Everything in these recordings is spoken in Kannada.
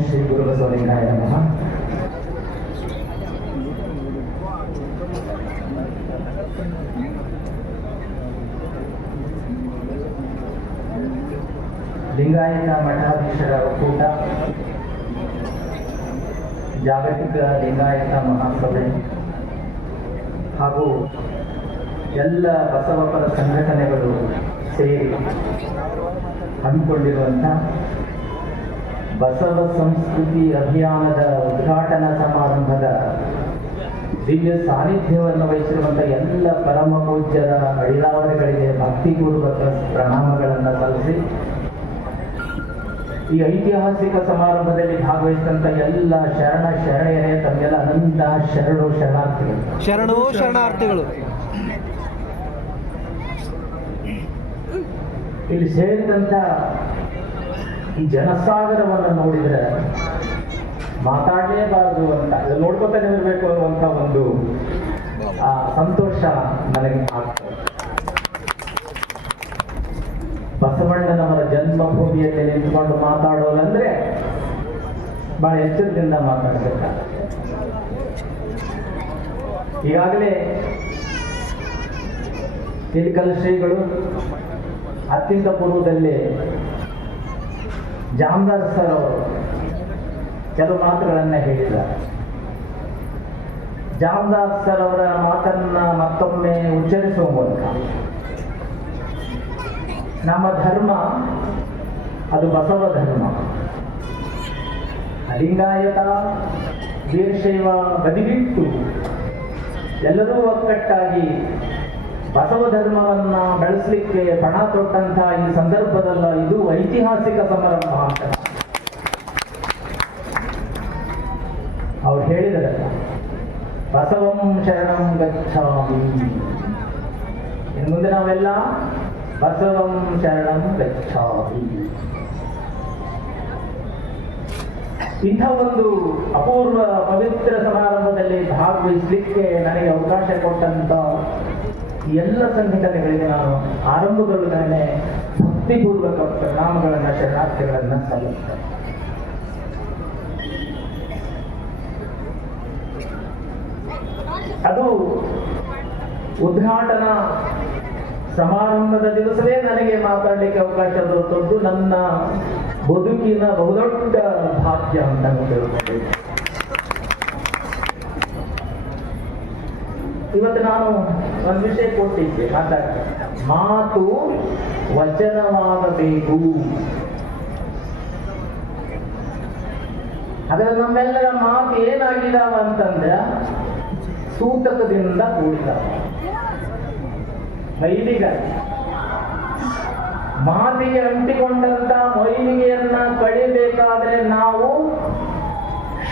ಶ್ರೀ ನಮಃ. ಲಿಂಗಾಯತ ಮಠಾಧೀಶರ ಒಕ್ಕೂಟ ಜಾಗತಿಕ ಲಿಂಗಾಯತ ಮಹಾಸಭೆ ಹಾಗೂ ಎಲ್ಲ ಬಸವಪರ ಸಂಘಟನೆಗಳು ಸೇರಿ ಹಮ್ಮಿಕೊಂಡಿರುವಂಥ ಬಸವ ಸಂಸ್ಕೃತಿ ಅಭಿಯಾನದ ಉದ್ಘಾಟನಾ ಸಮಾರಂಭದ ದಿವ್ಯ ಸಾನ್ನಿಧ್ಯವನ್ನು ವಹಿಸಿರುವಂಥ ಎಲ್ಲ ಪರಮ ಪೂಜ್ಯರ ಅಡಿಲಾವರೆಗಳಿಗೆ ಭಕ್ತಿಪೂರ್ವಕ ಪ್ರಣಾಮಗಳನ್ನು ಸಲ್ಲಿಸಿ ಈ ಐತಿಹಾಸಿಕ ಸಮಾರಂಭದಲ್ಲಿ ಭಾಗವಹಿಸಿದಂಥ ಎಲ್ಲ ಶರಣ ಶರಣೆಯರೇ ತಮ್ಮೆಲ್ಲ ಅನಂತ ಶರಣು ಶರಣಾರ್ಥಿಗಳು. ಶರಣೋ ಶರಣಾರ್ಥಿಗಳು. ಇಲ್ಲಿ ಸೇರಿದಂಥ ಈ ಜನಸಾಗರವನ್ನು ನೋಡಿದರೆ ಮಾತಾಡಲೇಬಾರದು ಅಂತ ನೋಡ್ಕೊತಾನೆ ಇರಬೇಕು ಅನ್ನುವಂಥ ಒಂದು, ಆ, ಸಂತೋಷ ನನಗೆ ಆಗ್ತದೆ. ಬಸವಣ್ಣನವರ ಜನ್ಮಭೂಮಿಯಲ್ಲಿ ನಿಂತ್ಕೊಂಡು ಮಾತಾಡೋದಂದ್ರೆ ಬಹಳ ಎಚ್ಚರದಿಂದ ಮಾತಾಡಬೇಕಾಗುತ್ತೆ. ಈಗಾಗಲೇ ತಿರುಕಲ್ ಶ್ರೀಗಳು ಅತ್ಯಂತ ಪೂರ್ವದಲ್ಲಿ ಜಾಮದಾರ್ ಸರ್ ಅವರು ಕೆಲವು ಮಾತುಗಳನ್ನು ಹೇಳಿದ್ದಾರೆ ಜಾಮದಾರ್ ಸರ್ ಅವರ ಮಾತನ್ನ ಮತ್ತೊಮ್ಮೆ ಉಚ್ಚರಿಸುವ ಮೂಲಕ ನಮ್ಮ ಧರ್ಮ, ಅದು ಬಸವ ಧರ್ಮ. ಲಿಂಗಾಯತ ವೀರಶೈವ ಬದಿಗಿಟ್ಟು ಎಲ್ಲರೂ ಒಕ್ಕಟ್ಟಾಗಿ ಬಸವ ಧರ್ಮವನ್ನ ಬೆಳೆಸಲಿಕ್ಕೆ ಪಣ ತೊಟ್ಟಂತ ಈ ಸಂದರ್ಭದಲ್ಲ ಇದು ಐತಿಹಾಸಿಕ ಸಮಾರಂಭ ಅಂತ. ಅವ್ರು ಹೇಳಿದರಲ್ಲ ಬಸವಂ ಶರಣಂ ಗಚ್ಚಾಮಿ ಇನ್ನು ಮುಂದೆ ನಾವೆಲ್ಲ, ಬಸವಂ ಶರಣಂ ಗಚ್ಚಾಮಿ ಇಂಥ ಒಂದು ಅಪೂರ್ವ ಪವಿತ್ರ ಸಮಾರಂಭದಲ್ಲಿ ಭಾಗವಹಿಸಲಿಕ್ಕೆ ನನಗೆ ಅವಕಾಶ ಕೊಟ್ಟಂತ ಎಲ್ಲ ಸಂಘಟನೆಗಳಿಗೆ ನಾನು ಆರಂಭದೊಳಗಡೆ ಭಕ್ತಿಪೂರ್ವಕ ಪ್ರಣಾಮಗಳನ್ನು, ಶರಣಾರ್ಥಿಗಳನ್ನು ಸಲ್ಲಿಸ್ತೇನೆ. ಅದು ಉದ್ಘಾಟನಾ ಸಮಾರಂಭದ ದಿವಸವೇ ನನಗೆ ಮಾತಾಡಲಿಕ್ಕೆ ಅವಕಾಶ ದೊರೆತದ್ದು ನನ್ನ ಬದುಕಿನ ಬಹುದೊಡ್ಡ ಭಾಗ್ಯ ಅಂತ ತಿಳ್ಕೊಂಡಿದ್ದೆ ಇವತ್ತು ನಾನು ಒಂದು ವಿಷಯ ಕೊಟ್ಟಿದ್ದೆ ಮಾತಾಡ ಮಾತು ವಚನವಾಗಬೇಕು. ಅದರ ನಮ್ಮೆಲ್ಲರ ಮಾತು ಏನಾಗಿದಾವ ಅಂತಂದ್ರೆ, ಸೂತಕದಿಂದ ಕೂಡಿದಾವ. ಮೈಲಿಗ ಮಾತಿಗೆ ಅಂಟಿಕೊಂಡಂತ ಮೈಲಿಗೆಯನ್ನ ಕಳಿಬೇಕಾದ್ರೆ ನಾವು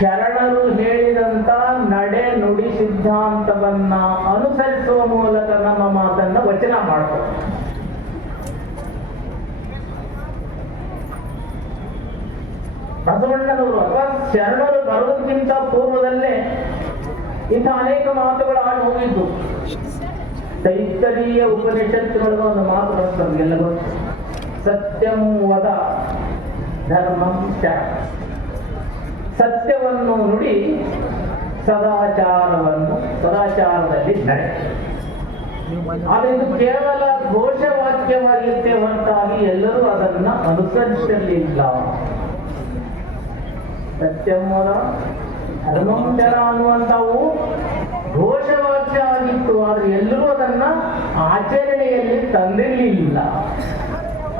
ಶರಣರು ಹೇಳಿದಂತ ಸಿದ್ಧಾಂತವನ್ನ ಅನುಸರಿಸುವ ಮೂಲಕ ನಮ್ಮ ಮಾತನ್ನ ವಚನ ಮಾಡ್ತಾರೆ ಬಸವಣ್ಣನವರು ಅಥವಾ ಶರಣರು ಬರೋದಕ್ಕಿಂತ ಪೂರ್ವದಲ್ಲೇ ಇಂಥ ಅನೇಕ ಮಾತುಗಳು ಆಡಿ ಹೋಗಿದ್ದು. ದೈತರೀಯ ಉಪನಿಷತ್ತುಗಳ ಒಂದು ಮಾತು ನಮಗೆಲ್ಲ ಗೊತ್ತು. ಸತ್ಯಂ ವದ ಧರ್ಮಂ ಸತ್ಯವನ್ನು ನುಡಿ ಸದಾಚಾರವನ್ನು ಸದಾಚಾರದಲ್ಲಿ ನಡೆ ಆದರೆ ಕೇವಲ ಘೋಷವಾಕ್ಯವಾಗಿರುತ್ತೆ ಹೊರತಾಗಿ ಎಲ್ಲರೂ ಅದನ್ನ ಅನುಸರಿಸಲಿಲ್ಲ. ಸತ್ಯಮೋದ ಹನುಮಂತರ ಅನ್ನುವಂಥವು ಘೋಷವಾಕ್ಯ ಆಗಿತ್ತು, ಆದ್ರೆ ಎಲ್ಲರೂ ಅದನ್ನ ಆಚರಣೆಯಲ್ಲಿ ತಂದಿರಲಿಲ್ಲ.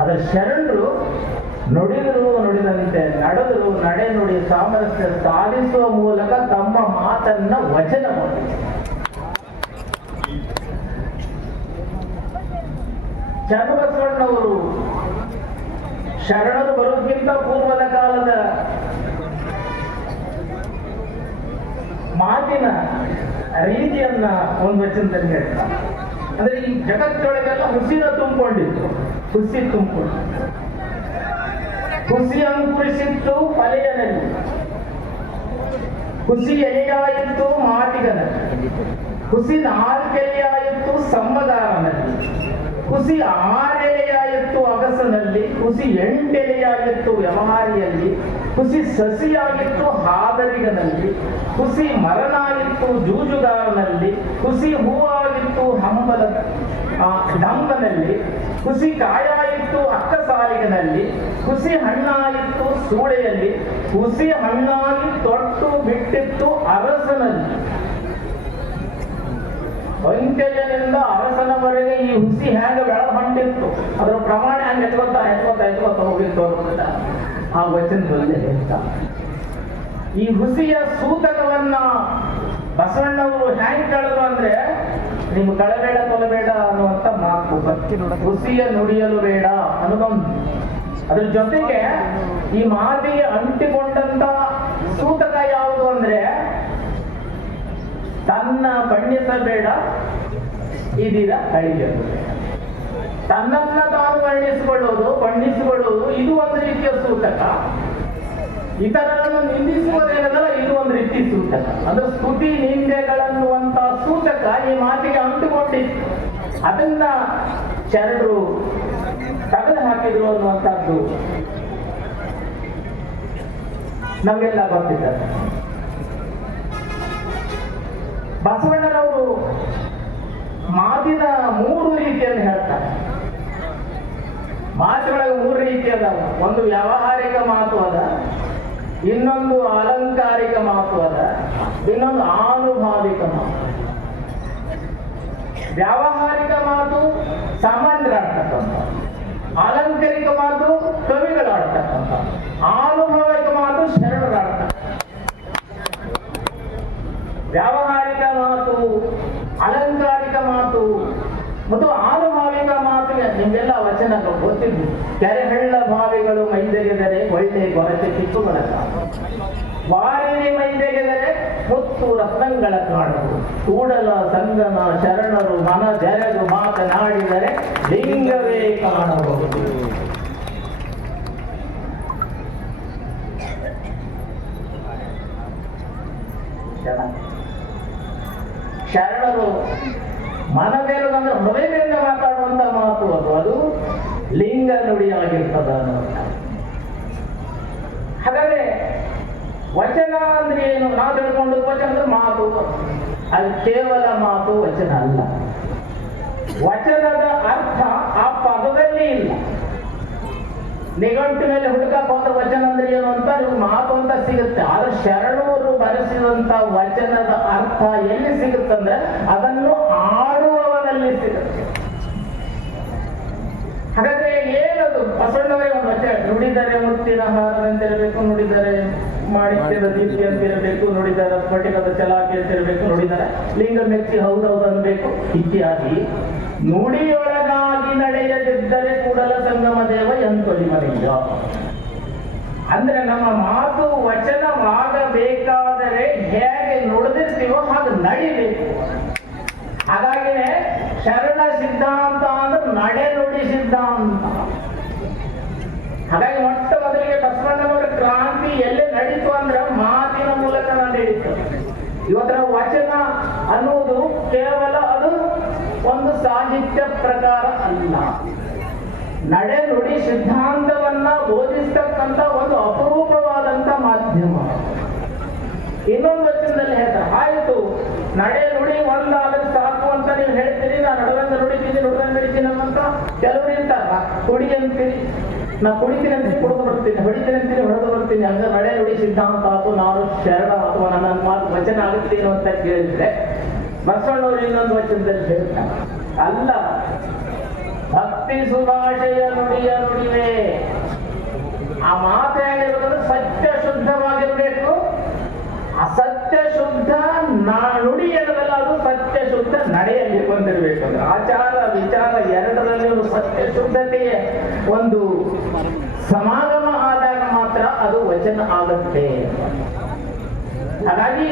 ಅದರ ಶರಣರು ನುಡಿದರು ನುಡಿದಂತೆ ನಡೆದರು ನಡೆ ನುಡಿ ಸಾಮರಸ್ಯ ಸಾಧಿಸುವ ಮೂಲಕ ತಮ್ಮ ಮಾತನ್ನ ವಚನ ಚನ್ನಬಸವಣ್ಣವರು ಶರಣರು ಬರೋದಕ್ಕಿಂತ ಪೂರ್ವದ ಕಾಲದ ಮಾತಿನ ರೀತಿಯನ್ನ ಒಂದು ವಚನದಲ್ಲಿ ಹೇಳ್ತಾರೆ. ಅಂದ್ರೆ ಈ ಜಗತ್ತೊಳಗೆಲ್ಲ ಹುಸಿನ ತುಂಬಿಕೊಂಡಿತ್ತು. ಹುಸಿ ತುಂಬಿಕೊಂಡು ಹುಸಿ ಅಂಕುರಿಸಿತ್ತು ಪಲೆಯನಲ್ಲಿ ಹುಸಿ ಎಲೆಯಾಯಿತು ಮಾತಿಗನಲ್ಲಿ ಹುಸಿ ನಾಲ್ಕೆಲೆಯಾಯಿತು ಸಂಬದಾರನಲ್ಲಿ ಹುಸಿ ಆರೆಲೆಯಾಯಿತು ಅಗಸನಲ್ಲಿ. ಹುಸಿ ಎಂಟೆಲೆಯಾಗಿತ್ತು ವ್ಯವಹಾರಿಯಲ್ಲಿ. ಹುಸಿ ಸಸಿಯಾಗಿತ್ತು ಹಾದರಿಗನಲ್ಲಿ. ಹುಸಿ ಮರನಾಗಿತ್ತು ಜೂಜುಗಾರನಲ್ಲಿ. ಹುಸಿ ಹೂವಾಗಿತ್ತು ಹಂಬಲ ಆ, ಡಂಬನಲ್ಲಿ ಹುಸಿ ಅಕ್ಕ ಸಾಲಿಗಿನಲ್ಲಿ ಹುಸಿ ಹಣ್ಣಾಗಿತ್ತು ಸೂಳೆಯಲ್ಲಿ ಹುಸಿ ಹಣ್ಣಾಗಿ ತೊಟ್ಟು ಬಿಟ್ಟಿತ್ತು ಅರಸನಲ್ಲಿ. ವಂತ್ಯಜನಿಂದ ಅರಸನವರೆಗೆ ಈ ಹುಸಿ ಹ್ಯಾಂಗ ಬೆಳ ಹೊಂಟಿತ್ತು ಅದರ ಪ್ರಮಾಣ ಹ್ಯಾಂಗ ಎತ್ಕೊತ ಎತ್ಕೊತ ಎತ್ಕೊತ ಹೋಗಿತ್ತು ಅನ್ನೋದನ್ನ ಆ ವಚನದಲ್ಲಿ ಹೇಳ್ತಾ. ಈ ಹುಸಿಯ ಸೂತಕವನ್ನ ಬಸವಣ್ಣವರು ಹ್ಯಾಂಗ್ ಕೇಳಿದ್ರು ಅಂದ್ರೆ ನೀವು ಕಳಬೇಡ ಕೊಲಬೇಡ ಅನ್ನುವಂತ ಮಾತು. ಹುಸಿಯ ನುಡಿಯಲು ಬೇಡ ಅನುಬಂಧ ಅದ್ರ ಜೊತೆಗೆ ಈ ಮಾತಿಗೆ ಅಂಟಿಕೊಂಡಂತ ಸೂತಕ ಯಾವುದು ಅಂದ್ರೆ, ತನ್ನ ಬಣ್ಣಿಸಬೇಡ ಇದೀರ ಅಳಿಯಲು ತನ್ನ ತನ್ನನ್ನ ತಾನು ವರ್ಣಿಸಿಕೊಳ್ಳೋದು, ಬಣ್ಣಿಸಿಕೊಳ್ಳೋದು ಇದು ಒಂದು ರೀತಿಯ ಸೂತಕ. ಇತರರನ್ನು ನಿಂದಿಸುವುದೇನದಲ್ಲ ಇದು ಒಂದು ರೀತಿ ಸೂಚಕ. ಅಂದ್ರೆ ಸ್ತುತಿ ನಿಂದೆಗಳನ್ನುವಂತ ಸೂಚಕ ಈ ಮಾತಿಗೆ ಅಂಟುಕೊಂಡಿತ್ತು. ಅದನ್ನ ಚರಡರು ತೆಗೆದು ಹಾಕಿದ್ರು ಅನ್ನುವಂಥದ್ದು ನಮಗೆಲ್ಲ ಗೊತ್ತಿದ್ದಾರೆ ಬಸವಣ್ಣನವರು ಮಾತಿನ ಮೂರು ರೀತಿಯನ್ನು ಹೇಳ್ತಾರೆ. ಮಾತುಗಳ ಮೂರು ರೀತಿ ಅದಾವ. ಒಂದು ವ್ಯಾವಹಾರಿಕ ಮಾತು ಅದ ಇನ್ನೊಂದು ಅಲಂಕಾರಿಕ ಮಾತು ಅದ, ಇನ್ನೊಂದು ಆನುಭಾವಿಕ ಮಾತು. ವ್ಯಾವಹಾರಿಕ ಮಾತು ಸಾಮಾನ್ಯರಾಡ್ತಕ್ಕಂಥ ಅಲಂಕಾರಿಕ ಮಾತು ಕವಿಗಳಾಡ್ತಕ್ಕಂಥ ಆನುಭಾವಿಕ ಮಾತು ಶರಣರಾಡ್ತಕ್ಕಂಥ ವ್ಯಾವಹಾರಿಕ ಮಾತು, ಅಲಂಕಾರಿಕ ಮಾತು ಮತ್ತು ಆನುಭಾವಿಕ ಮಾತಿಗೆ ನಿಮ್ಗೆಲ್ಲ ವಚನ ಗೊತ್ತಿದ್ದು ಕೆರೆಹಳ್ಳ ಭಾವಿಗಳು ಮೈದೆಗೆದರೆ ಒಳ್ಳೆ ಗೊರತೆ ಕಿತ್ತುಗಳ ಕಾಡು. ವಾರಿಣಿ ಮೈದೆಗೆದರೆ ಮುತ್ತು ರತ್ನಗಳ ಕಾಡು. ಕೂಡಲ ಸಂಗಮ ಶರಣರು ಮನ ಜರಗು ಮಾತನಾಡಿದರೆ ಲಿಂಗವೇ ಕಾಣಬಹುದು. ಚೆನ್ನಾಗಿ ಶರಣರು ಮನವೇರುದಂದ್ರೆ ಹೃದಯದಿಂದ ಮಾತಾಡುವಂತ ಮಾತು ಅದು ಅದು ಲಿಂಗ ನುಡಿಯಾಗಿರ್ತದ ಹಾಗಾದ್ರೆ ವಚನ ಅಂದ್ರೆ ಏನು? ನಾವು ತಿಳ್ಕೊಂಡು ವಚನ ಅಂದ್ರೆ ಮಾತು. ಅದು ಕೇವಲ ಮಾತು, ವಚನ ಅಲ್ಲ. ವಚನದ ಅರ್ಥ ಆ ಪದದಲ್ಲಿ ಇಲ್ಲ. ನಿಘಂಟಿನಲ್ಲಿ ಹುಡುಕಕ್ಕೆ ಹೋದ ವಚನ ಅಂದ್ರೆ ಏನು ಅಂತ ನಿಮ್ಗೆ ಮಾತು ಅಂತ ಸಿಗುತ್ತೆ. ಆದ್ರೆ ಶರಣರು ಬರೆಸಿದಂತ ವಚನದ ಅರ್ಥ ಎಲ್ಲಿ ಸಿಗುತ್ತಂದ್ರೆ ಅದನ್ನು ಆಡುವವನಲ್ಲಿ ಸಿಗುತ್ತೆ. ಹಾಗಾದ್ರೆ ಏನದು? ಬಸವಣ್ಣವರೇ ಒಂದು ವಚನ ನುಡಿದರೆ ಮುತ್ತಿನ ಹಾರದಂತಿರಬೇಕು ನುಡಿದರೆ ಮಾಡಿದ ದೀಪ್ತಿ ಅಂತಿರಬೇಕು ನುಡಿದರೆ ಸ್ಫಟಿಕದ ಚಲಾಕಿ ಅಂತಿರಬೇಕು ನುಡಿದರೆ ಲಿಂಗ ಮೆಚ್ಚಿ ಹೌದೌದು ಅನ್ಬೇಕು. ಇತ್ಯಾದಿ ನುಡಿಯೊಳಗಾಗಿ ನಡೆಯದಿದ್ದರೆ ಕೂಡಲ ಸಂಗಮ ದೇವ ಎಂತೊಲಿಮನೆಯ ಅಂದ್ರೆ ನಮ್ಮ ಮಾತು ವಚನವಾಗಬೇಕಾದರೆ ಹೇಗೆ ನುಡಿದಿರ್ತೀವೋ ಹಾಗೆ ನಡಿಬೇಕು. ಹಾಗಾಗಿನೇ ಶರಣ ಸಿದ್ಧಾಂತ ಅಂದ್ರೆ ನಡೆ ನುಡಿ ಸಿದ್ಧಾಂತ. ಹಾಗಾಗಿ ಮೊಟ್ಟ ಮೊದಲಿಗೆ ಬಸವಣ್ಣನವರ ಕ್ರಾಂತಿ ಎಲ್ಲಿ ನಡೀತು ಅಂದ್ರೆ ಮಾತಿನ ಮೂಲಕ ನಡೀತು ಇವತ್ತರ ವಚನ ಅನ್ನುವುದು ಕೇವಲ ಅದು ಒಂದು ಸಾಹಿತ್ಯ ಪ್ರಕಾರ ಅಲ್ಲ. ನಡೆ ನುಡಿ ಸಿದ್ಧಾಂತವನ್ನ ಬೋಧಿಸ್ತಕ್ಕಂಥ ಒಂದು ಅಪರೂಪವಾದಂತ ಮಾಧ್ಯಮ. ಇನ್ನೊಂದು ವಚನದಲ್ಲಿ ಹೇಳ್ತಾರೆ, ಆಯಿತು, ನಡೆ ನುಡಿ ಒಂದಾದ್ರೆ ಸಾಕು ಅಂತ ನೀವು ಹೇಳ್ತೀರಿ ನಾನು ನಡುವಂತ ನುಡಿತೀನಿ ನುಡುವಂತ ನಡಿತೀನಿ ಅಂತ ಕೆಲವರು ಇರ್ತಾರ ಕುಡಿ ಅಂತೀರಿ, ನಾ ಕುಡಿತೀನಿ ಅಂತ ಕುಡಿದು ಬರ್ತೀನಿ, ಹೊಡಿತೀನಿ ಅಂತೀನಿ ಹೊಡೆದು ಬರ್ತೀನಿ. ಹಂಗ ನಡೆ ನುಡಿ ಸಿದ್ಧಾಂತ ಆತು, ನಾನು ಶರಣ ಅಥವಾ ನನ್ನ ಮಾತು ವಚನ ಆಗುತ್ತೇನೋ ಅಂತ ಕೇಳಿದ್ರೆ ಬಸವಣ್ಣವರು ಇನ್ನೊಂದು ವಚನದಲ್ಲಿ ಹೇಳ್ತಾರೆ. ಅಲ್ಲ, ಭಕ್ತಿ ಸುಭಾಷೆಯ ನುಡಿಯ ನುಡಿವೆ ಆ ಮಾತು ಹೇಗಿರ್ಬೇಕಂದ್ರೆ ಸತ್ಯ ಶುದ್ಧವಾಗಿರಬೇಕು. ಅಸತ್ಯ ಶುದ್ಧ ನಾ ನುಡಿ ಅದು ಸತ್ಯ ಶುದ್ಧ ನಡೆಯಲ್ಲಿ ಬಂದಿರಬೇಕು ಅಂದ್ರೆ. ಆಚಾರ ವಿಚಾರ ಎರಡರಲ್ಲಿ ಒಂದು ಸತ್ಯ ಶುದ್ಧತೆಯ. ಒಂದು ಸಮಾಗಮ ಆದಾಗ ಮಾತ್ರ ಅದು ವಚನ ಆಗುತ್ತೆ. ಹಾಗಾಗಿ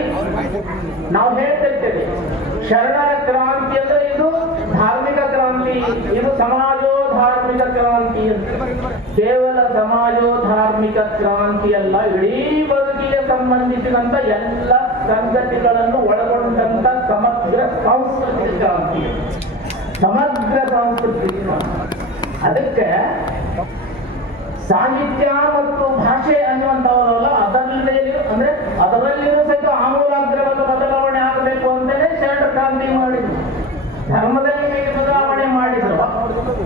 ನಾವು ಹೇಳ್ತಿರ್ತೇವೆ ಶರಣರ ಕ್ರಾಂತಿ ಅಂದ್ರೆ ಇದು ಧಾರ್ಮಿಕ ಕ್ರಾಂತಿ, ಇದು ಸಮಾಜೋ ಧಾರ್ಮಿಕ ಕ್ರಾಂತಿ ಅಂತ ಕೇವಲ ಸಮಾಜೋ ಧಾರ್ಮಿಕ ಕ್ರಾಂತಿ ಅಲ್ಲ, ಇಡೀ ಬದುಕಿಗೆ ಸಂಬಂಧಿಸಿದಂತ ಎಲ್ಲ ಸಂಗತಿಗಳನ್ನು ಒಳಗೊಂಡಂತ ಸಮಗ್ರ ಸಾಂಸ್ಕೃತಿಕ ಕ್ರಾಂತಿ ಸಮಗ್ರ ಸಾಂಸ್ಕೃತಿಕ. ಅದಕ್ಕೆ ಸಾಹಿತ್ಯ ಮತ್ತು ಭಾಷೆ ಅನ್ನುವಂಥವರಲ್ಲ ಅದರಲ್ಲಿ ಅಂದ್ರೆ ಅದರಲ್ಲಿಯೂ ಸಹಿತ ಆಮೂಲಾಗ್ರವನ್ನು ಬದಲಾವಣೆ ಆಗಬೇಕು ಅಂತಲೇ ಶರಣ ಕ್ರಾಂತಿ ಮಾಡಿದ್ರು. ಧರ್ಮದಲ್ಲಿ ಹೇಗೆ ಬದಲಾವಣೆ ಮಾಡಿದ್ರು?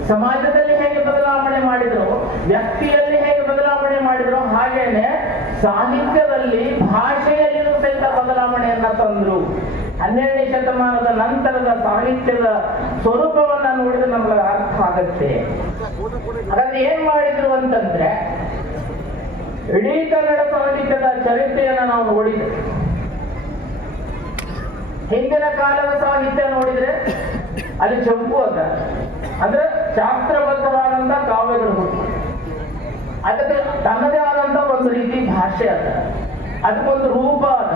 ಸಮಾಜದಲ್ಲಿ ಹೇಗೆ ಬದಲಾವಣೆ ಮಾಡಿದ್ರು? ವ್ಯಕ್ತಿಯಲ್ಲಿ ಹೇಗೆ ಬದಲಾವಣೆ ಮಾಡಿದ್ರು? ಹಾಗೇನೆ ಸಾಹಿತ್ಯದಲ್ಲಿ ಭಾಷೆಯಲ್ಲಿಯೂ ಸಹಿತ ಬದಲಾವಣೆಯನ್ನ ತಂದ್ರು. ಹನ್ನೆರಡನೇ ಶತಮಾನದ ನಂತರದ ಸಾಹಿತ್ಯದ ಸ್ವರೂಪವನ್ನ ನೋಡಿದ್ರೆ ನಮ್ಗೆ ಅರ್ಥ ಆಗತ್ತೆ. ಹಾಗಾದ್ರೆ ಏನ್ ಮಾಡಿದ್ರು ಅಂತಂದ್ರೆ, ಇಡೀ ಕನ್ನಡ ಸಾಹಿತ್ಯದ ಚರಿತ್ರೆಯನ್ನ ನಾವು ನೋಡಿದ್ರೆ ಹಿಂದಿನ ಕಾಲದ ಸಾಹಿತ್ಯ ನೋಡಿದ್ರೆ ಅಲ್ಲಿ ಚಂಪು ಅದ. ಅಂದ್ರೆ ಶಾಸ್ತ್ರಬದ್ಧವಾದಂತ ಕಾವ್ಯಗಳು ಹುಟ್ಟು ಅದಕ್ಕೆ ತನ್ನದೇ ಆದಂತ ಒಂದು ರೀತಿ ಭಾಷೆ ಅದ. ಅದಕ್ಕೊಂದು ರೂಪ ಅದ.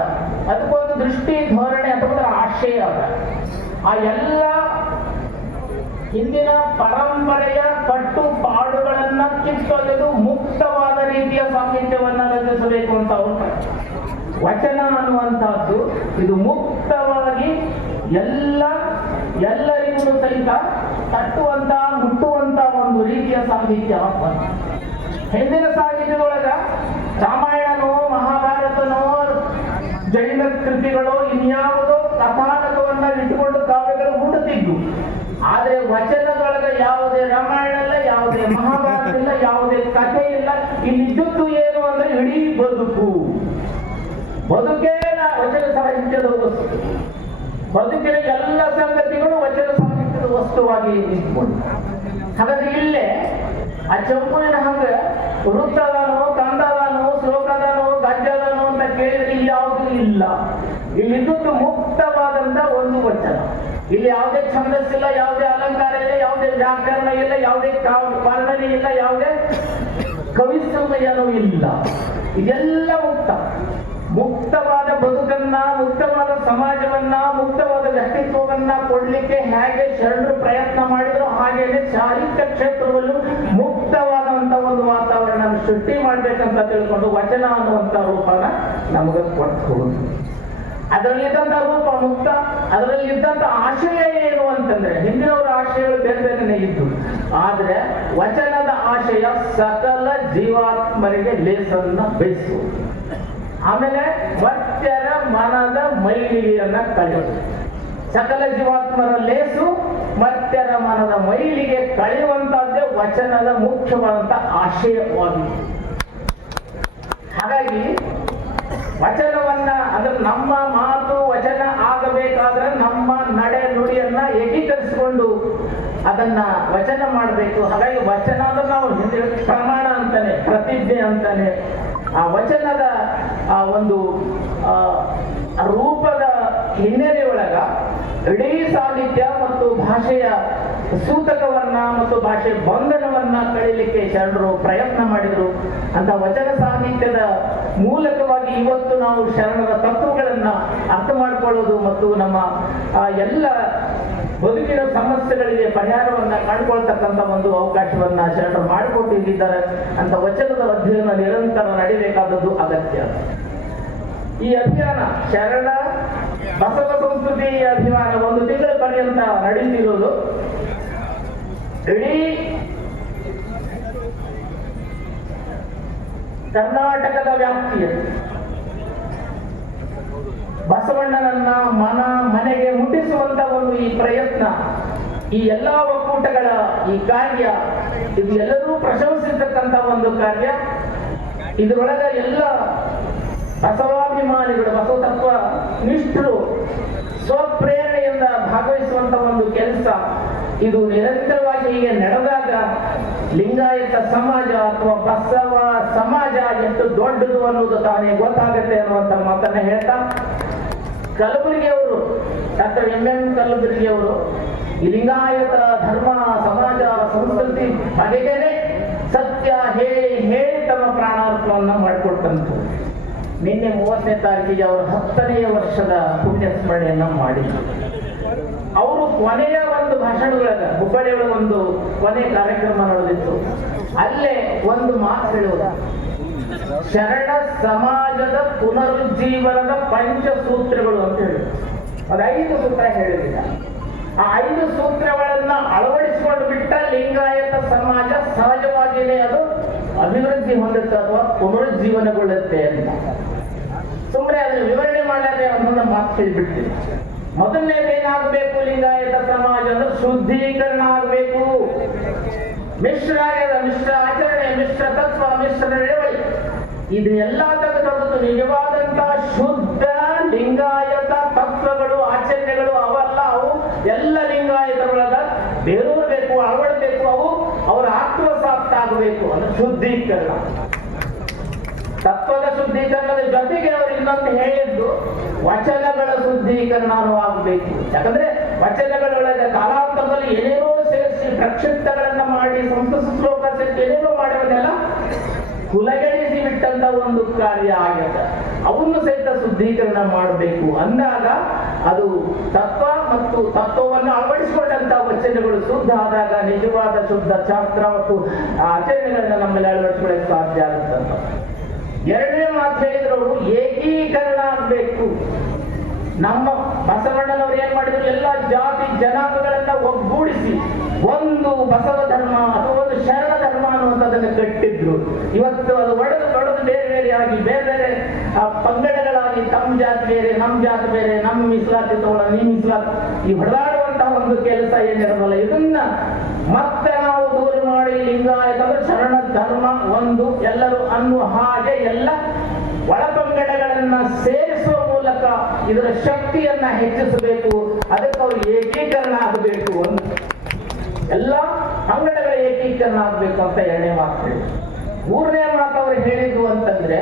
ಅದಕ್ಕೊಂದು ದೃಷ್ಟಿ ಧೋರಣೆ ಅಥವಾ ಆಶಯ ಅದ. ಆ ಎಲ್ಲ ಹಿಂದಿನ ಪರಂಪರೆಯ ಕಟ್ಟು ಪಾಡುಗಳನ್ನ ಕಿತ್ತೊಗೆದು ಮುಕ್ತವಾದ ರೀತಿಯ ಸಾಹಿತ್ಯವನ್ನ ರಚಿಸಬೇಕು ಅಂತ ಅವರು ವಚನ ಅನ್ನುವಂತಹದ್ದು ಇದು ಮುಕ್ತವಾಗಿ ಎಲ್ಲ, ಎಲ್ಲರಿಗೂ ಸಹಿತ ತಟ್ಟುವಂತ ಮುಟ್ಟುವಂತ ಒಂದು ರೀತಿಯ ಸಾಹಿತ್ಯ. ಹಿಂದಿನ ಸಾಹಿತ್ಯದೊಳಗ ಇಲ್ಲ ಯಾವುದೇ ಕಥೆ ಇಲ್ಲ. ಇಲ್ಲಿದ್ದದ್ದು ಏನು ಅಂದ್ರೆ ಇಡೀ ಬದುಕು. ಬದುಕೇನ ವಚನ ಸಾಹಿತ್ಯದ ವಸ್ತು. ಬದುಕಿನ ಎಲ್ಲ ಸಂಗತಿಗಳು ವಚನ ಸಾಹಿತ್ಯದ ವಸ್ತುವಾಗಿ ನಿಂತ್ಕೊಂಡು ಹಾಗಾದ್ರೆ ಇಲ್ಲೇ ಆ ಚಂಪುವಿನ ಹಂಗ ವೃತ್ತದಾನೋ ಕಂದದಾನೋ ಶ್ಲೋಕದಾನೋ ಗಜ್ಜದಾನೋ ಅಂತ ಕೇಳಿದ್ರೆ ಯಾವುದೂ ಇಲ್ಲ. ಇಲ್ಲಿದ್ದು ಮುಕ್ತವಾದಂತ ಒಂದು ವಚನ. ಇಲ್ಲಿ ಯಾವುದೇ ಛಂದಸ್ಸಿಲ್ಲ ಯಾವುದೇ ಅಲಂಕಾರ ಇಲ್ಲ, ಯಾವುದೇ ವ್ಯಾಕರಣ ಇಲ್ಲ, ಯಾವುದೇ ಕಾವ್ ವರ್ಣನೆ ಇಲ್ಲ, ಯಾವುದೇ ಕವಿಸಮಯನೂ ಇಲ್ಲ. ಇದೆಲ್ಲ ಮುಕ್ತ. ಮುಕ್ತವಾದ ಬದುಕನ್ನ, ಮುಕ್ತವಾದ ಸಮಾಜವನ್ನ, ಮುಕ್ತವಾದ ವ್ಯಕ್ತಿತ್ವವನ್ನ ಕೊಡ್ಲಿಕ್ಕೆ ಹೇಗೆ ಶರಣರು ಪ್ರಯತ್ನ ಮಾಡಿದ್ರು ಹಾಗೇನೆ ಸಾಹಿತ್ಯ ಕ್ಷೇತ್ರದಲ್ಲೂ ಮುಕ್ತವಾದಂತ ಒಂದು ವಾತಾವರಣ ಸೃಷ್ಟಿ ಮಾಡ್ಬೇಕಂತ ತಿಳ್ಕೊಂಡು ವಚನ ಅನ್ನುವಂತ ರೂಪನ ನಮಗೆ ಕೊಟ್ಟು ಅದರಲ್ಲಿದ್ದಂತ ರೂಪ ಮುಕ್ತ ಅದರಲ್ಲಿ ಇದ್ದಂತ ಆಶಯ ಏನು ಅಂತಂದ್ರೆ, ಹಿಂದಿನವರ ಆಶಯಗಳು ಬೇರೆ ಬೇರೆನೆ ಇದ್ದು. ಆದ್ರೆ ವಚನದ ಆಶಯ ಸಕಲ ಜೀವಾತ್ಮರಿಗೆ ಲೇಸನ್ನ ಬೇಯಿಸುವುದು ಆಮೇಲೆ ಮತ್ಯರ ಮನದ ಮೈಲಿಗೆಯನ್ನ ಕಳೆಯುವುದು ಸಕಲ ಜೀವಾತ್ಮರ ಲೇಸು ಮತ್ತರ ಮನದ ಮೈಲಿಗೆ ಕಳೆಯುವಂತಹದ್ದೇ ವಚನದ ಮುಖ್ಯವಾದಂತ ಆಶಯವಾಗಿದೆ ಹಾಗಾಗಿ ವಚನವನ್ನ, ಅಂದ್ರೆ ನಮ್ಮ ಮಾತು ವಚನ ಆಗಬೇಕಾದ್ರೆ ನಮ್ಮ ನಡೆ ನುಡಿಯನ್ನ ಏಕೀಕರಿಸಿಕೊಂಡು ಅದನ್ನ ವಚನ ಮಾಡಬೇಕು. ಹಾಗಾಗಿ ವಚನ ಅಂದ್ರೆ ನಾವು ಹಿಂದೆ ಪ್ರಮಾಣ ಅಂತಾನೆ, ಪ್ರತಿಜ್ಞೆ ಅಂತಾನೆ. ಆ ವಚನದ, ಆ ಒಂದು ರೂಪದ ಹಿನ್ನೆಲೆ ಒಳಗ ಇಡೀ ಸಾಹಿತ್ಯ ಮತ್ತು ಭಾಷೆಯ ಸೂತಕವನ್ನ ಮತ್ತು ಭಾಷೆ ಬಂಧನವನ್ನ ಕಳೀಲಿಕ್ಕೆ ಶರಣರು ಪ್ರಯತ್ನ ಮಾಡಿದರು. ಅಂತ ವಚನ ಸಾಹಿತ್ಯದ ಮೂಲಕವಾಗಿ ಇವತ್ತು ನಾವು ಶರಣರ ತತ್ವಗಳನ್ನ ಅರ್ಥ ಮಾಡಿಕೊಳ್ಳೋದು ಮತ್ತು ನಮ್ಮ, ಆ, ಎಲ್ಲ ಬದುಕಿನ ಸಮಸ್ಯೆಗಳಿಗೆ ಪರಿಹಾರವನ್ನ ಕಂಡುಕೊಳ್ತಕ್ಕಂಥ ಒಂದು ಅವಕಾಶವನ್ನ ಶರಣರು ಮಾಡಿಕೊಟ್ಟಿದ್ದಾರೆ ಅಂತ ವಚನದ ಅಧ್ಯಯನ ನಿರಂತರ ನಡೀಬೇಕಾದದ್ದು ಅಗತ್ಯ. ಈ ಅಭಿಯಾನ ಶರಣ, ಬಸವ ಸಂಸ್ಕೃತಿ ಅಭಿಯಾನ ಒಂದು ತಿಂಗಳ ಪರ್ಯಂತ ನಡೀತಿರೋದು. ಇಡೀ ಕರ್ನಾಟಕದ ವ್ಯಾಪ್ತಿಯಲ್ಲಿ ಬಸವಣ್ಣನನ್ನ ಮನ ಮನೆಗೆ ಮುಟ್ಟಿಸುವಂತ ಒಂದು ಈ ಪ್ರಯತ್ನ, ಈ ಎಲ್ಲಾ ಒಕ್ಕೂಟಗಳ ಈ ಕಾರ್ಯ, ಇದು ಎಲ್ಲರೂ ಪ್ರಶಂಸಿಸತಕ್ಕಂತ ಒಂದು ಕಾರ್ಯ. ಇದರೊಳಗ ಎಲ್ಲ ಬಸವಾಭಿಮಾನಿಗಳು ಬಸವ ತತ್ವ ನಿಷ್ಠರು ಸ್ವಪ್ರೇರಣೆಯಿಂದ ಭಾಗವಹಿಸುವಂತ ಒಂದು ಕೆಲಸ. ಇದು ನಿರಂತರವಾಗಿ ಹೀಗೆ ನಡೆದಾಗ ಲಿಂಗಾಯತ ಸಮಾಜ ಅಥವಾ ಬಸವ ಸಮಾಜ ಎಷ್ಟು ದೊಡ್ಡದು ಅನ್ನೋದು ತಾನೇ ಗೊತ್ತಾಗುತ್ತೆ ಅನ್ನುವಂತ ಮಾತನ್ನ ಹೇಳ್ತಾ ಕಲಬುರಗಿ ಅವರು doctor M M Kalburgi Lingayat ಧರ್ಮ, ಸಮಾಜ ಸಂಸ್ಕೃತಿ ಬಗೆಗೇನೆ ಸತ್ಯ ಹೇಳಿ ಹೇಳಿ ತಮ್ಮ ಪ್ರಾಣಾರ್ಪಣವನ್ನ ಮಾಡಿಕೊಟ್ಟಂತು. ನಿನ್ನೆ ಮೂವತ್ತನೇ ತಾರೀಕಿಗೆ ಅವರು ಹತ್ತನೆಯ ವರ್ಷದ ಪುಣ್ಯ ಸ್ಮರಣೆಯನ್ನ ಮಾಡಿದ್ರು. ಅವರು ಕೊನೆಯ ಒಂದು ಭಾಷಣಗಳಾಗ ಒಂದು ಕೊನೆ ಕಾರ್ಯಕ್ರಮ ನಡೆದಿತ್ತು. ಅಲ್ಲೇ ಒಂದು ಮಾತು ಹೇಳುವುದು. ಶರಣ ಸಮಾಜದ ಪುನರುಜ್ಜೀವನದ ಪಂಚಸೂತ್ರಗಳು ಅಂತ ಹೇಳಿ. ಅದೈದು ಸೂತ್ರ ಆ ಐದು ಸೂತ್ರಗಳನ್ನ ಅಳವಡಿಸಿಕೊಂಡು ಬಿಟ್ಟ ಲಿಂಗಾಯತ ಸಮಾಜ ಸಹಜವಾಗಿಯೇ ಅದು ಅಭಿವೃದ್ಧಿ ಹೊಂದುತ್ತೆ ಅಥವಾ ಪುನರುಜ್ಜೀವನಗೊಳ್ಳುತ್ತೆ ಅಂತ. ಸುಮ್ಮನೆ ಅದನ್ನು ವಿವರಣೆ ಮಾಡದೆ ಅವನ್ನ ಮಾತು ಹೇಳಿಬಿಡ್ತೀನಿ ಮೊದಲನೇದು ಏನಾಗಬೇಕು ಲಿಂಗಾಯತ ಸಮಾಜ ಅಂದ್ರೆ ಶುದ್ಧೀಕರಣ ಆಗಬೇಕು. ಮಿಶ್ರ ಆಗ್ಯದ, ಮಿಶ್ರ ಆಚರಣೆ, ಮಿಶ್ರ ತತ್ವ, ಮಿಶ್ರ ನಡವಳಿ ಇದನ್ನೆಲ್ಲ ತೆಗೆದು ನಿಜವಾದಂತಹ ಶುದ್ಧ ಲಿಂಗಾಯತ ತತ್ವಗಳು, ಆಚರಣೆಗಳು ಅವಲ್ಲ ಅವು. ಎಲ್ಲ ಲಿಂಗಾಯತಗಳದ ಬೇರೂರಬೇಕು ಅಳವಡಬೇಕು ಅವು. ಅವರ ಆತ್ಮಸಾಪ್ತ ಆಗಬೇಕು ಅಂದ್ರೆ ಶುದ್ಧೀಕರಣ. ತತ್ವದ ಶುದ್ಧೀಕರಣದ ಜೊತೆಗೆ ಅವರು ಇನ್ನೊಂದು ಹೇಳಿದ್ದು ವಚನಗಳ ಶುದ್ಧೀಕರಣ ಆಗಬೇಕು ಯಾಕಂದ್ರೆ ವಚನಗಳೊಳಗೆ ಕಾಲಾಂತರದಲ್ಲಿ ಏನೇನೋ ಸೇರಿಸಿ ಪ್ರಕ್ಷಿಪ್ತಗಳನ್ನ ಮಾಡಿ ಸಂಸ್ಕೃತ ಶ್ಲೋಕ ಏನೇನೋ ಮಾಡಿರೋದೆಲ್ಲ ಕುಲಗಳಿಸಿ ಬಿಟ್ಟಂತ ಒಂದು ಕಾರ್ಯ ಆಗ್ಯದ ಅವನ್ನು ಸಹಿತ ಶುದ್ಧೀಕರಣ ಮಾಡಬೇಕು ಅಂದಾಗ ಅದು ತತ್ವ ಮತ್ತು ತತ್ವವನ್ನು ಅಳವಡಿಸಿಕೊಂಡಂತ ವಚನಗಳು ಶುದ್ಧ ಆದಾಗ ನಿಜವಾದ ಶುದ್ಧ ಶಾಸ್ತ್ರ ಮತ್ತು ಆಚರಣೆಗಳನ್ನ ನಮ್ಮಲ್ಲಿ ಅಳವಡಿಸಿಕೊಳ್ಳಕ್ಕೆ ಸಾಧ್ಯ ಆಗುತ್ತಂತ. ಎರಡನೇ ಮಾತು ಹೇಳಿದ್ರವರು ಏಕೀಕರಣ ಆಗಬೇಕು. ನಮ್ಮ ಬಸವಣ್ಣನವರು ಏನ್ ಮಾಡಿದ್ರು? ಎಲ್ಲ ಜಾತಿ ಜನಾಂಗಗಳನ್ನ ಒಗ್ಗೂಡಿಸಿ ಒಂದು ಬಸವ ಧರ್ಮ ಅಥವಾ ಒಂದು ಶರಣ ಧರ್ಮ ಅನ್ನುವಂಥದ್ದನ್ನು ಕಟ್ಟಿದ್ರು. ಇವತ್ತು ಅದು ಒಡೆದು ತೊಡೆದು ಬೇರೆ ಬೇರೆ ಆಗಿ ಬೇರೆ ಬೇರೆ ಪಂಗಡಗಳಾಗಿ ತಮ್ಮ ಜಾತಿ ಬೇರೆ, ನಮ್ಮ ಜಾತಿ ಬೇರೆ, ನಮ್ಮ ಮೀಸಲಾತಿ ತಗೊಳ್ಳ, ನಿಮ್ಮ ಮೀಸಲಾತಿ. ಈ ಹೊಡೆದಾಡುವಂತಹ ಒಂದು ಕೆಲಸ ಏನಿರಲ್ಲ, ಇದನ್ನ ಮತ್ತೆ ನಾವು ದೂರ ಮಾಡಿ ಲಿಂಗಾಯತ ಅಂದ್ರೆ ಶರಣ ಧರ್ಮ, ಒಂದು, ಎಲ್ಲರೂ ಅನ್ನುವ ಹಾಗೆ ಎಲ್ಲ ಒಳಪಂಗಡಗಳನ್ನ ಸೇರಿಸುವ ಮೂಲಕ ಇದರ ಶಕ್ತಿಯನ್ನ ಹೆಚ್ಚಿಸಬೇಕು. ಅದಕ್ಕೆ ಅವರು ಏಕೀಕರಣ ಆಗಬೇಕು ಅಂತ ಎಲ್ಲ ಪಂಗಡಗಳ ಏಕೀಕರಣ ಆಗಬೇಕು ಅಂತ ಎರಡನೇ ಮಾತು. ಮೂರನೇ ಮಾತು ಅವರು ಹೇಳಿದ್ದು ಅಂತಂದ್ರೆ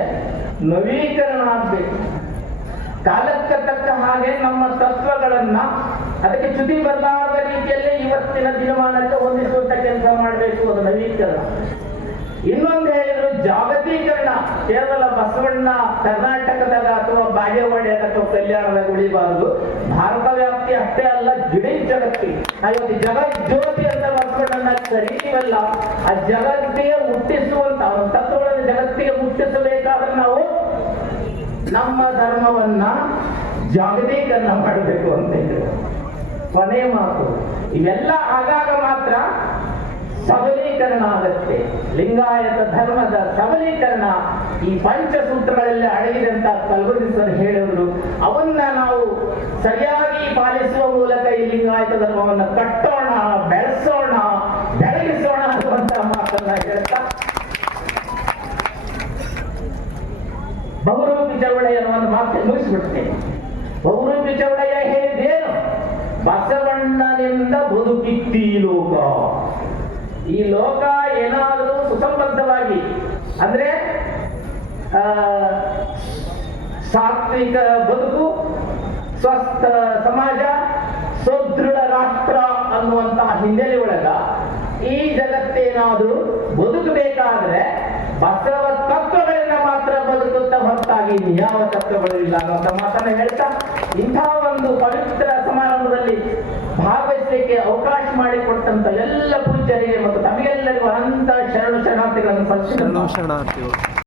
ನವೀಕರಣ ಆಗಬೇಕು. ಕಾಲಕ್ಕೆ ತಕ್ಕ ಹಾಗೆ ನಮ್ಮ ತತ್ವಗಳನ್ನ ಅದಕ್ಕೆ ಚ್ಯುತಿ ಬರಲಾರದ ರೀತಿಯಲ್ಲಿ ಇವತ್ತಿನ ದಿನಮಾನಕ್ಕೆ ಹೊಂದಿಸುವಂತ ಕೆಲಸ ಮಾಡಬೇಕು ಅದು ನವೀಕರಣ. ಇನ್ನೊಂದು ಹೇಳಿದ್ರು, ಜಾಗತೀಕರಣ. ಕೇವಲ ಬಸವಣ್ಣ ಕರ್ನಾಟಕದಾಗ ಅಥವಾ ಬಾಗೇವಾಡಿಯಾಗ ಅಥವಾ ಕಲ್ಯಾಣದಾಗ ಉಳಿಬಾರದು. ಭಾರತ ವ್ಯಾಪ್ತಿ ಅಷ್ಟೇ ಅಲ್ಲ ಜಿಡೀ ಜಗತ್ತಿ. ಇವತ್ತು ಜಗತ್ ಜ್ಯೋತಿ ಅಂತ ಬಸವಣ್ಣನ ಕರೀತೀವಲ್ಲ ಆ ಜಗತ್ತಿಗೆ ಮುಟ್ಟಿಸುವಂತ ಅವನ ತತ್ವಗಳನ್ನು ಜಗತ್ತಿಗೆ ಮುಟ್ಟಿಸಬೇಕಾದ್ರೆ ನಾವು ನಮ್ಮ ಧರ್ಮವನ್ನ ಜಾಗತೀಕರಣ ಮಾಡಬೇಕು ಅಂತ ಹೇಳಿದ್ರು. ಕೊನೆ ಮಾತು, ಇವೆಲ್ಲ ಆಗಾಗ ಮಾತ್ರ ಸಬಲೀಕರಣ ಆಗುತ್ತೆ ಲಿಂಗಾಯತ ಧರ್ಮದ ಸಬಲೀಕರಣ ಈ ಪಂಚಸೂತ್ರಗಳಲ್ಲಿ ಅಡಗಿದಂತಹ ಅಂತ ಕಲ್ಬುರ್ಗಿ ಸರ್ ಹೇಳಿದ್ರು. ಅವನ್ನ ನಾವು ಸರಿಯಾಗಿ ಪಾಲಿಸುವ ಮೂಲಕ ಈ ಲಿಂಗಾಯತ ಧರ್ಮವನ್ನು ಕಟ್ಟೋಣ, ಬೆಳೆಸೋಣ, ಬೆಳಗಿಸೋಣ ಅನ್ನುವಂತ ಮಾತನ್ನ ಹೇಳ್ತಾ. ಬಹುರೂಪಿ ಚೌಡಯ್ಯ ಅನ್ನೋ ಒಂದು ಮಾತು ಮುಗಿಸ್ಬಿಡ್ತೇನೆ. ಬಹುರೂಪಿ ಚೌಡಯ್ಯ ಹೇಳಿದ್ದೇನು ಬಸವಣ್ಣನಿಂದ ಬದುಕಿತ್ತಿ ಈ ಲೋಕ ಏನಾದರೂ ಸುಸಂಬದ್ಧವಾಗಿ, ಅಂದ್ರೆ ಸಾತ್ವಿಕ ಬದುಕು, ಸ್ವಸ್ಥ ಸಮಾಜ, ಸದೃಢ ರಾಷ್ಟ್ರ ಅನ್ನುವಂತಹ ಹಿನ್ನೆಲೆ ಒಳಗ ಈ ಜಗತ್ತೇನಾದರೂ ಬದುಕಬೇಕಾದ್ರೆ ಬಸವ ತತ್ವಗಳಿಂದ ಮಾತ್ರ ಬದುಕುತ್ತಾ ಹೊರತಾಗಿ ಯಾವ ತತ್ವಗಳು ಇಲ್ಲ ಅನ್ನುವಂಥ ಮಾತನ್ನ ಹೇಳ್ತಾ, ಇಂಥ ಒಂದು ಪವಿತ್ರ ಸಮಾರಂಭದಲ್ಲಿ ಭಾಗವಹಿಸಲಿಕ್ಕೆ ಅವಕಾಶ ಮಾಡಿಕೊಟ್ಟಂತ ಎಲ್ಲ ಪೂಜ್ಯರಿಗೆ ಮತ್ತು ತಮಗೆಲ್ಲರಿಗೂ ಅಂತ ಶರಣು ಶರಣಾರ್ಥಿಗಳನ್ನು ಶರಣಾರ್ಥಿಗಳು.